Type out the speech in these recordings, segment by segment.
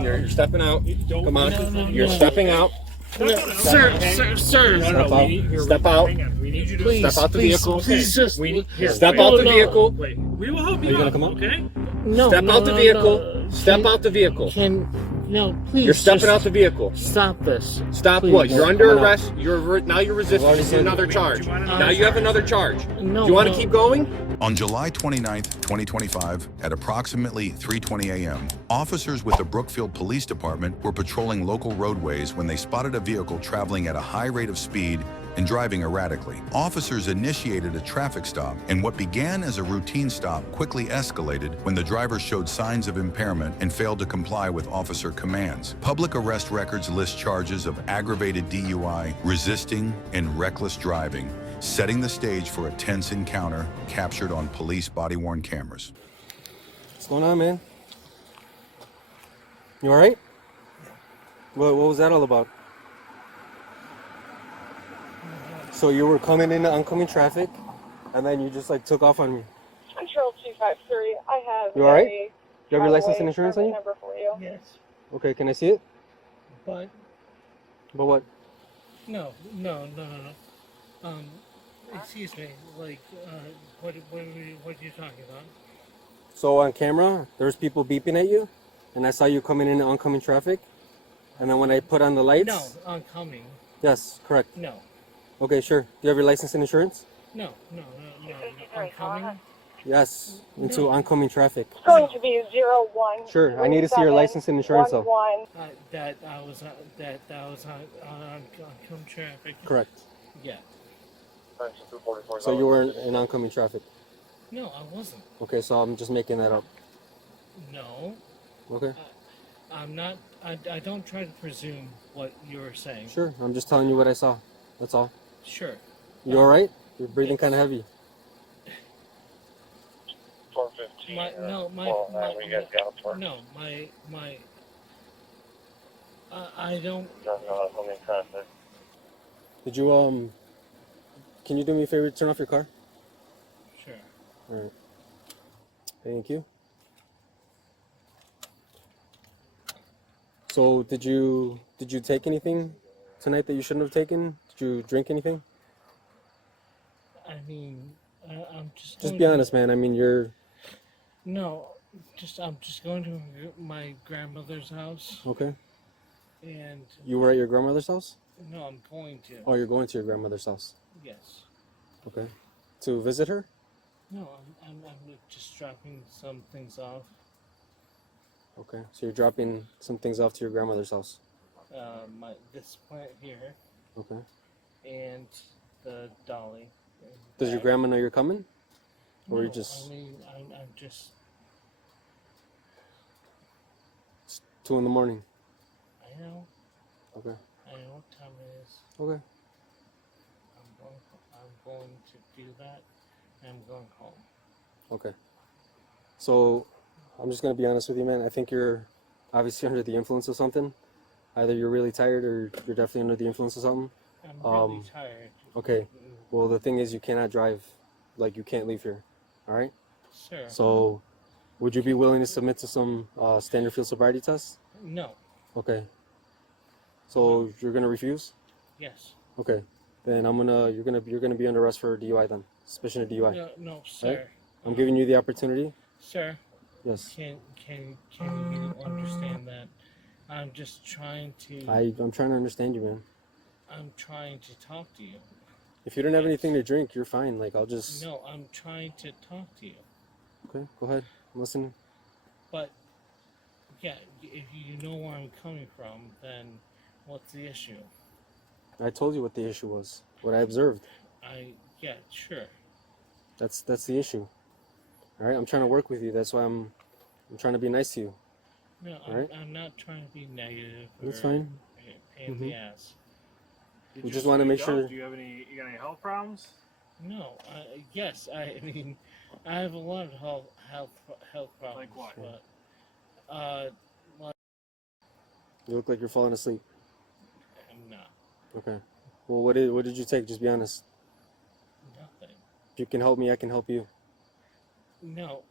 You're stepping out. Come on. You're stepping out. Sir. Step out. Please, Step out the vehicle. Please, just Step out the vehicle. We will help you. Are you gonna come out? Okay? Step out the vehicle. Step out the vehicle. Please. You're stepping out the vehicle. Stop this. Stop Please. what? You're under arrest. Now you're resisting. You see another charge. Now you have another charge. No, Do you want to keep going? On July 29th, 2025, at approximately 3:20 a.m., officers with the Brookfield Police Department were patrolling local roadways when they spotted a vehicle traveling at a high rate of speed and driving erratically. Officers initiated a traffic stop, and what began as a routine stop quickly escalated when the driver showed signs of impairment and failed to comply with officer commands. Public arrest records list charges of aggravated DUI, resisting, and reckless driving, setting the stage for a tense encounter captured on police body-worn cameras. What's going on, man? You all right? What was that all about? So you were coming into oncoming traffic, and then you just like took off on me. Control 253. I have. You all right? You have your license and insurance on you? Number for you. Yes, Okay, can I see it? but But what? no. Excuse me. Like, what are you talking about? So on camera, there's people beeping at you, and I saw you coming into oncoming traffic, and then when I put on the lights. No, oncoming. Yes, correct. No. Okay, sure. Do you have your license and insurance? No. Oncoming. Yes, into oncoming traffic. It's going to be 01. Sure, I need to see your license and insurance though. 11. That I was on oncoming traffic. Correct. Yeah. So you were in oncoming traffic. No, I wasn't. Okay, so I'm just making that up. No. Okay. I'm not. I don't try to presume what you were saying. Sure, I'm just telling you what I saw. That's all. Sure. You all right? You're breathing kind of heavy. 415. I don't. Did you can you do me a favor? Turn off your car. Sure. All right. Thank you. So did you take anything tonight that you shouldn't have taken? Did you drink anything? I mean, I'm just. Just be honest, man. I mean, you're. No, I'm just going to my grandmother's house. Okay. And. You were at your grandmother's house? No, I'm going to. Oh, you're going to your grandmother's house. Yes. Okay. To visit her? No, I'm just dropping some things off. Okay. So you're dropping some things off to your grandmother's house. This plant here. Okay. And the dolly. Does your grandma know you're coming? Or No, you just. I mean, I'm just. It's 2 a.m. I know. Okay. I know what time it is. Okay. I'm going to do that. And I'm going home. Okay. So, I'm just gonna be honest with you, man. I think you're obviously under the influence of something. Either you're really tired or you're definitely under the influence of something. I'm really tired. Okay. Well, the thing is, you cannot drive. Like, you can't leave here. All right. Sure. So, would you be willing to submit to some standard field sobriety tests? No. Okay. So you're gonna refuse? Yes. Okay. Then you're gonna be under arrest for DUI then. Suspicion of DUI. No, sir. Right? I'm giving you the opportunity. Sir. Yes. Can you understand that? I'm just trying to. I'm trying to understand you, man. I'm trying to talk to you. If you don't have anything to drink, you're fine. Like, I'll just. No, I'm trying to talk to you. Okay, go ahead. I'm listening. But yeah, if you know where I'm coming from, then what's the issue? I told you what the issue was. What I observed. Yeah, sure. That's the issue. All right, I'm trying to work with you. That's why I'm trying to be nice to you. No, I'm not trying to be negative. That's fine. Pain in the ass. We just want to make sure. Do you got any health problems? No. Yes. I mean, I have a lot of health problems. Like what? But, You look like you're falling asleep. I'm not. Okay. Well, what did you take? Just be honest. Nothing. If you can help me, I can help you. No.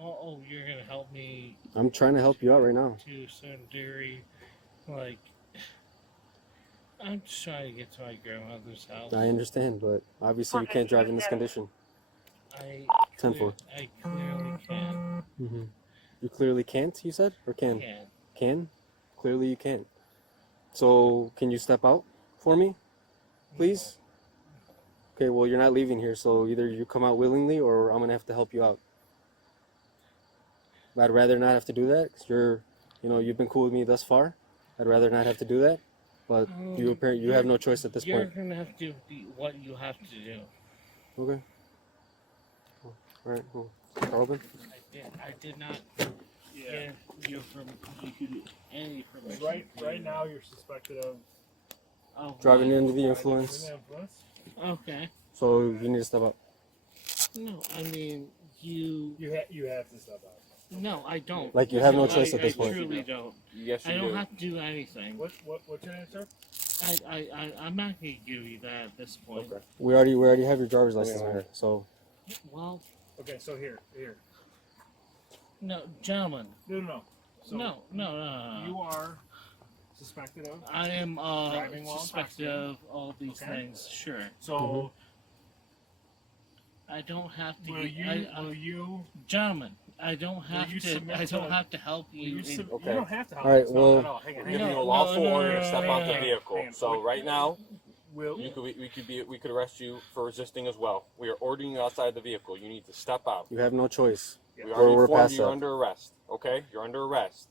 Oh, you're gonna help me I'm trying to help you out right now. To a certain degree, like, I'm just trying to get to my grandmother's house. I understand, but obviously you can't drive in this condition. I 10-4. I clearly can. Mm-hmm. You clearly can't, you said? Or can? Can. Can? Clearly you can't. So, can you step out for me, please? Okay, well, you're not leaving here, so either you come out willingly or I'm going to have to help you out. I'd rather not have to do that, because you've been cool with me thus far. I'd rather not have to do that, but you have no choice at this You're point. going to have to do what you have to do. Okay. All right, well, Carlton? I did not Yeah. give you any permission. Right now, you're suspected of Driving under the driving influence, under the influence. Okay. so you need to step up. No, I mean, you... You have to step out. No, I don't. Like, you have no I- choice at this I point. truly don't. Yes, you I don't do. have to do anything. What's your name, sir? I'm not going to give you that at this point. Okay. We already have your driver's license Yeah. here, so Well, Okay, so here. no, gentlemen. No. So No. you are suspected of. I am Driving while suspected intoxicated. of all these Okay. things. Sure. So I don't have to. will you? Gentlemen, I don't have you to. submit I don't to- have to help Will you. you, Okay. you don't have to help All right, us. well- No, hang on. We're Hang giving on. you a lawful no, order no, to step no, out no, the no. vehicle. Hang on. So Wait. right now, Will we could arrest you for resisting as well. We are ordering you outside the vehicle. You need to step out. you have no choice. Yeah. We already We're informed past you you're that. under arrest. Okay, you're under arrest.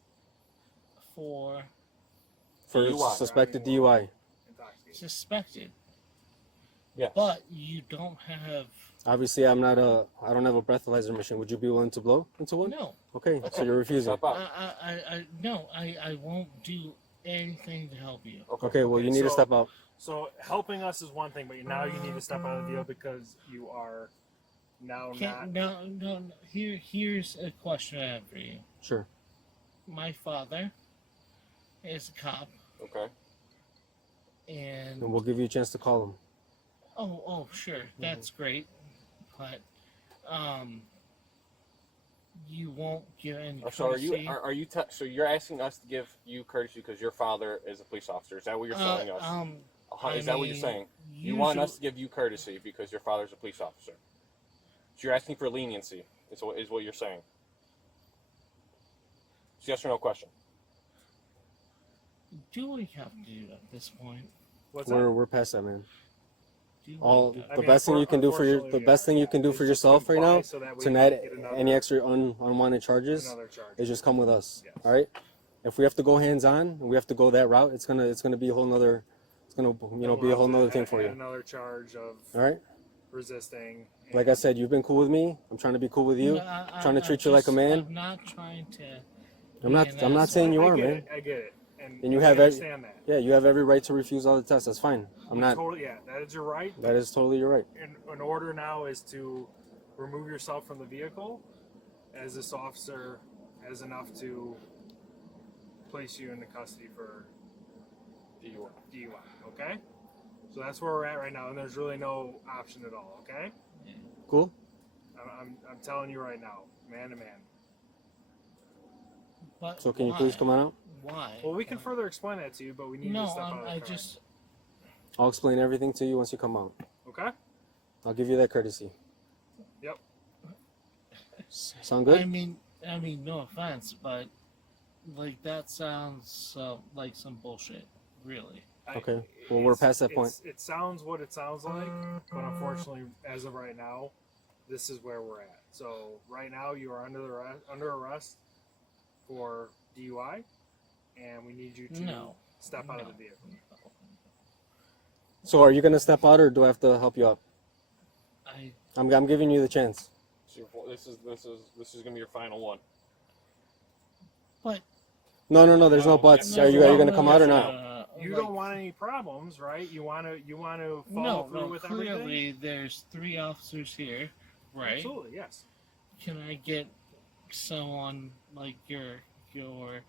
For For DUI. suspected DUI. intoxicated. suspected, Yes. but you don't have. Obviously, I don't have a breathalyzer machine. Would you be willing to blow into one? No. Okay, so you're refusing. Step out. I won't do anything to help you. Okay, well, you need to So- step out. So helping us is one thing, but now you need to step out of the deal because you are now not. No. Here's a question I have for you. Sure. My father is a cop, Okay. and And we'll give you a chance to call him. oh, sure, that's great, but you won't give any So are courtesy. you so you're asking us to give you courtesy because your father is a police officer? Is that what you're telling us? Is that what you're saying? You want us to give you courtesy because your father's a police officer. So you're asking for leniency, is what you're saying. It's yes or no question. Do we have to do at this point? What's that? We're past that, man. Do we All have to- I the mean, best thing you can do for unfortunately, the best thing you can do is for just yourself right comply now so that we to can not get another- any extra unwanted charges another charge. is just come with us. Yes. All right. If we have to go hands on and we have to go that route, it's gonna be a whole nother. It's gonna be a whole nother thing for you. Another charge of All right. resisting. Like I said, you've been cool with me. I'm trying to be cool with you. No, trying to treat you like a man. I'm not trying to. I'm not. be an I'm not saying you I are, get man. it, I get it. And you I have every- understand that. Yeah, you have every right to refuse all the tests. That's fine. I'm not. Totally, yeah, that is your right. That is totally your right. An order now is to remove yourself from the vehicle, as this officer has enough to place you into custody for DUI. Okay, so that's where we're at right now, and there's really no option at all. Okay, Cool. I'm telling you right now, man to man. But So can you why? please come on out? Why? Well, we can further explain that to you, but we need No, to step out of the I car. just. I'll explain everything to you once you come out. Okay. I'll give you that courtesy. Yep. Sound good? I mean, no offense, but like that sounds like some bullshit. Really. Okay. Well, we're past that point. It sounds what it sounds like, but unfortunately, as of right now, this is where we're at. So right now, you are under arrest for DUI, and we need you to No. step out of the vehicle. So are you gonna step out, or do I have to help you out? I'm giving you the chance. So this is gonna be your final one. But No. There's no buts. Are you gonna come out or not? You don't want any problems, right? You want to follow through with clearly everything. there's 3 officers here, right? Absolutely, yes. Can I get someone like your like-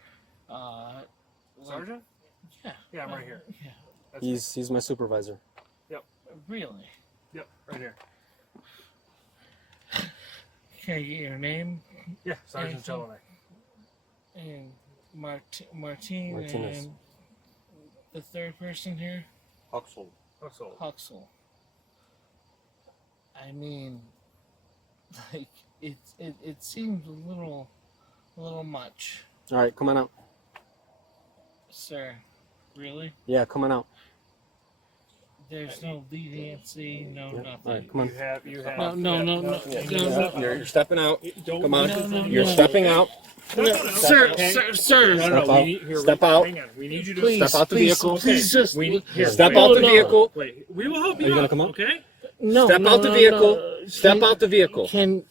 Sergeant? Yeah. Yeah, I'm right here. Yeah. That's He's my supervisor. Really? Yep, right here. Can I get your name? Yeah, Sergeant Anything? Chelone. Martine Martinez. and the third person here, Huxel. Huxel. I mean, like it seems a little much, All right, come on out. sir. Really? Yeah, come on out. There's no leniency, no Yeah. nothing. All right, come on. You have. No. You're stepping out. Don't. Come on. No, You're no. stepping out. Sir. No, Step out. we need, here, Step out. Hang on. We need you to Please, Step out the please, vehicle. Please just Step wait. out the No. vehicle. Wait, we will help you. Are you gonna out, come out? Okay. no. Step no, out the no, vehicle. no. Step out the vehicle. Please.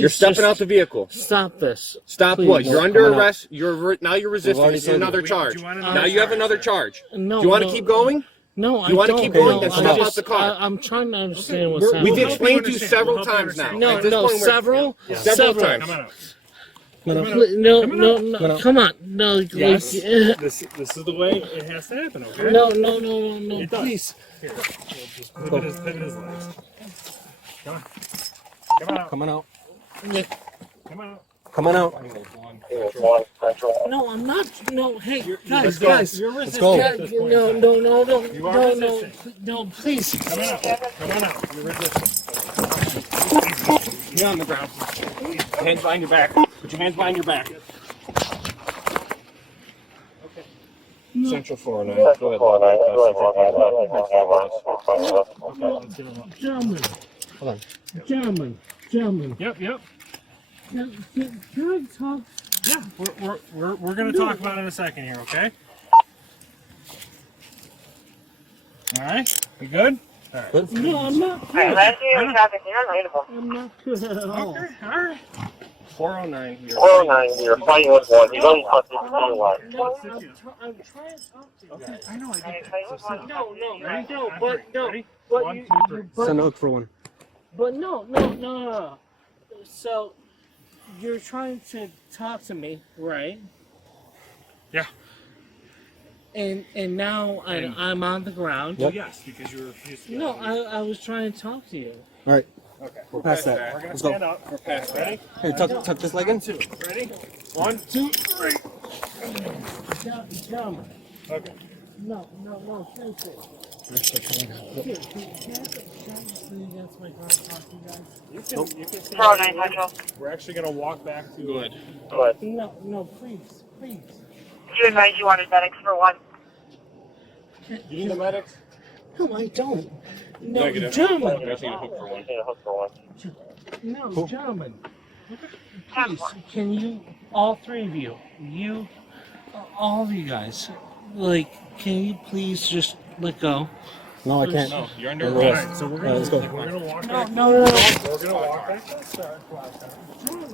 You're stepping just out the vehicle. Stop this. Stop Please. what? You're Come under on out. arrest. Now you're resisting. already This is told you. another Do charge. you want Now another you have charge, another sir? charge. No. Do you want to keep going? No, You wanna keep going? Then I'm step out just- the car. I'm trying to understand what's We've happening. help you explained to you understand. several We'll help you times now. understand. No, At this no, point, we're- several, Several times. Come on out. Come on out. No, Come on no, out. no, Come on. come on, no, Yes. like, This is the way it has to happen. Okay. no, It does. please. Here, we'll just pivot his legs. Come on. Come on out. Come on out. Come on out. Come on out. No, I'm not. No, hey, Let's guys. You're Let's resisting go. at this point in No, time. no, You are resisting. no, please. Come on out. Come on out. You're resisting. Get on the ground. Hands behind your back. Put your hands behind your back. Central 409. Go ahead. Gentlemen, Hold on. gentlemen. Yep. Can I talk? Yeah. We're gonna talk about it in a second here. Okay. All right. You good? All right. Good. No, I'm not. Alright, let's do your traffic. You're unreadable. I'm not good at all. Okay. All right. 409 here. 409, you're fighting with one. You don't want to do one. No, I'm trying to talk to you guys. I know. I Alright, get fighting with one. No, but no. Ready? But 1, 2, 3. Send a hook for one. But no. So, you're trying to talk to me, right? Yeah. And now I'm on the ground. Well, yes, because you refused to. No, I was trying to talk to you. All right. Okay. We're past that. We're gonna Let's stand go. up. We're past. Ready? Hey, tuck this leg in. 2. Ready? 1, 2, 3. Gentlemen. Okay. No, seriously. Here, can I just lean against my car and talk to you guys? You can stand 409 up. Central. We're actually gonna walk back to. Good. Good. No, please. You advise you wanted medics for one. You need the medics? No, I don't. No, Negative. gentlemen. You guys need a hook for one. You need a hook for one. No, gentlemen. Please, can you, all three of you, all of you guys, like, can you please just let go? No, I can't. No, you're under All All arrest. right. So we're All gonna right, let's go. walk back. No. We're gonna walk back to the start. Come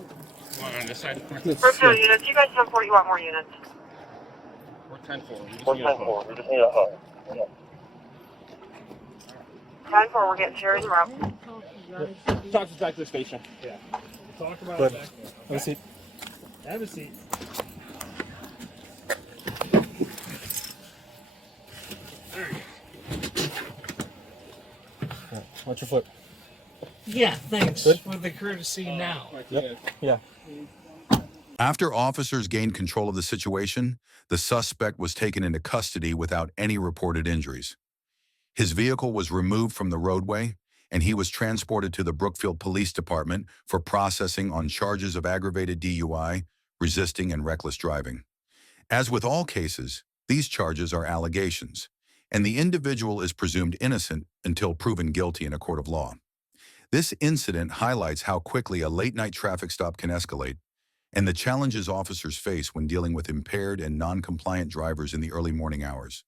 on this side. Brookfield units, you guys have 4, you want more units. We're 10-4. We just We're need a hook. 10-4, we just need a hook. 10-4, we're getting Sherry's route. Talk us back to the station. Yeah. Talk about Good. it back there. Have a seat. Have a seat. Watch your foot. Yeah, thanks Good. for the courtesy now. Yep. Yeah. After officers gained control of the situation, the suspect was taken into custody without any reported injuries. His vehicle was removed from the roadway, and he was transported to the Brookfield Police Department for processing on charges of aggravated DUI, resisting, and reckless driving. As with all cases, these charges are allegations, and the individual is presumed innocent until proven guilty in a court of law. This incident highlights how quickly a late-night traffic stop can escalate, and the challenges officers face when dealing with impaired and non-compliant drivers in the early morning hours.